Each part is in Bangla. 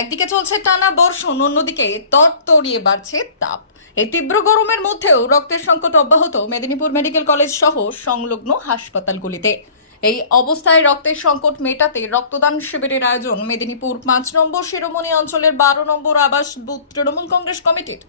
একদিকে চলছে টানা বর্ষণ, অন্যদিকে তড়িয়ে বাড়ছে তাপ। এই তীব্র গরমের মধ্যেও রক্তের সংকট অব্যাহত মেদিনীপুর মেডিকেল কলেজ সহ সংলগ্ন হাসপাতালগুলিতে। এই অবস্থায় রক্তের সংকট মেটাতে রক্তদান শিবিরের আয়োজন মেদিনীপুর 5 নম্বর শিরোমণি অঞ্চলের 12 নম্বর আবাস বুথ তৃণমূল কংগ্রেস কমিটির।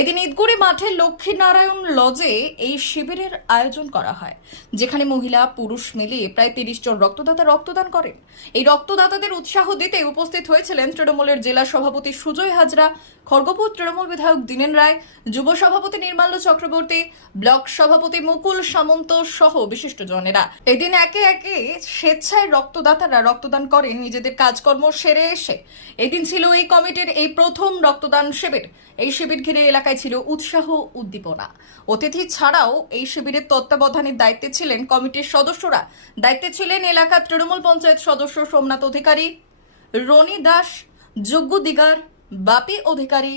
এদিন ঈদগুড়ি মাঠে লক্ষ্মীনারায়ণ লজে এই শিবিরের আয়োজন করা হয়, যেখানে মহিলা পুরুষ মিলিয়ে প্রায় 30 জন রক্তদাতা রক্তদান করেন। এই রক্তদাতাদের উৎসাহ দিতে উপস্থিত হয়েছিলেন তৃণমূলের জেলা সভাপতি সুজয় হাজরা, খড়গপুর তৃণমূল বিধায়ক দীনেন রায়, যুব সভাপতি নির্মাল্য চক্রবর্তী, ব্লক সভাপতি মুকুল সামন্ত সহ বিশিষ্টজনেরা। এদিন একে একে স্বেচ্ছায় রক্তদাতারা রক্তদান করেন নিজেদের কাজকর্ম সেরে এসে। এদিন ছিল এই কমিটির এই প্রথম রক্তদান শিবির। এই শিবির ঘিরে এলাকায় ছিল উৎসাহ উদ্দীপনা। অতিথি ছাড়াও এই শিবিরের তত্ত্বাবধানের দায়িত্বে ছিলেন কমিটির সদস্যরা। দায়িত্বে ছিলেন এলাকার তৃণমূল পঞ্চায়েত সদস্য সোমনাথ অধিকারী, রনি দাস, যজ্ঞ দিগার, বাপি অধিকারী,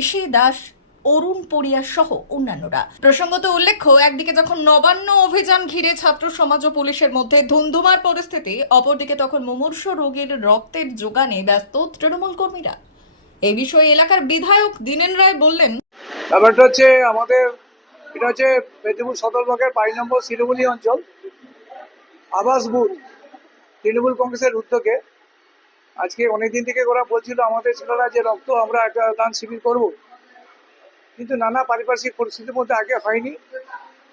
ঋষি দাস, অরুণ পড়িয়া সহ অন্যান্যরা। প্রসঙ্গত উল্লেখ্য, একদিকে যখন নবান্ন অভিযান ঘিরে ছাত্র সমাজ ও পুলিশের মধ্যে ধুন্ধুমার পরিস্থিতি, অপরদিকে তখন মুমূর্ষু রোগীর রক্তের যোগানে ব্যস্ত তৃণমূল কর্মীরা। এই বিষয়ে এলাকার বিধায়ক দীনেন রায় বললেন, ব্যাপারটা হচ্ছে আমাদের এটা হচ্ছে মেদিনীপুর সদরবাগের 5 নম্বর শিরোমণি অঞ্চল আবাস বুথ তৃণমূল কংগ্রেসের উদ্যোগে আজকে অনেকদিন থেকে ওরা বলছিল আমাদের ছেলেরা যে রক্ত আমরা একটা দান শিবির করব, কিন্তু নানা পারিপার্শ্বিক পরিস্থিতির মধ্যে আগে হয়নি।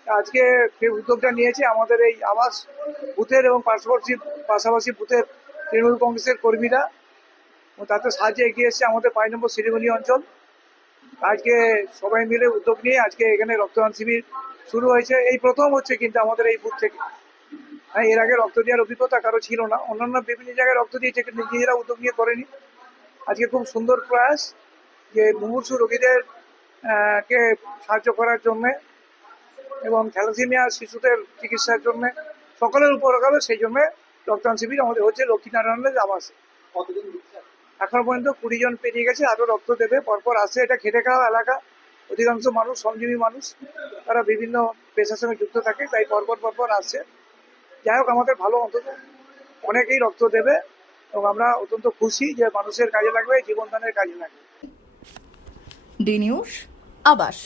আজকে যে উদ্যোগটা নিয়েছে আমাদের এই আবাস বুথের এবং পাশাপাশি বুথের তৃণমূল কংগ্রেসের কর্মীরা, ও তাতে সাহায্যে এগিয়ে এসেছে আমাদের 5 নম্বর শিরোমণি অঞ্চল। আজকে সবাই মিলে উদ্যোগ নিয়ে আজকে এখানে রক্তদান শিবির শুরু হয়েছে। এই প্রথম হচ্ছে কিন্তু আমাদের এই বুথ থেকে। হ্যাঁ, এর আগে রক্ত দেওয়ার অভিজ্ঞতা কারো ছিল না, অন্যান্য বিভিন্ন জায়গায় রক্ত দিয়েছে কিন্তু নিজেরা উদ্যোগ নিয়ে করেনি। আজকে খুব সুন্দর প্রয়াস যে মুমূর্ষু রোগীদের কে সাহায্য করার জন্যে এবং থ্যালাসেমিয়া শিশুদের চিকিৎসার জন্য সকলের উপকার হবে, সেই জন্য রক্তদান শিবির আমাদের হচ্ছে লক্ষ্মীনারায়ণের আবাসে। এখনো পর্যন্ত 20 জন পেরিয়ে গেছে, আরো রক্ত দেবে পরপর আসছে। এটা খেটে খাওয়া এলাকা, অধিকাংশ মানুষ শ্রমজীবী মানুষ, তারা বিভিন্ন পেশার সঙ্গে যুক্ত থাকে, তাই পরপর আসছে। যাই হোক, আমাদের ভালো, অন্তত অনেকেই রক্ত দেবে এবং আমরা অত্যন্ত খুশি যে মানুষের কাজে লাগবে, জীবনদানের কাজে লাগবে। ডি নিউজ আবাস।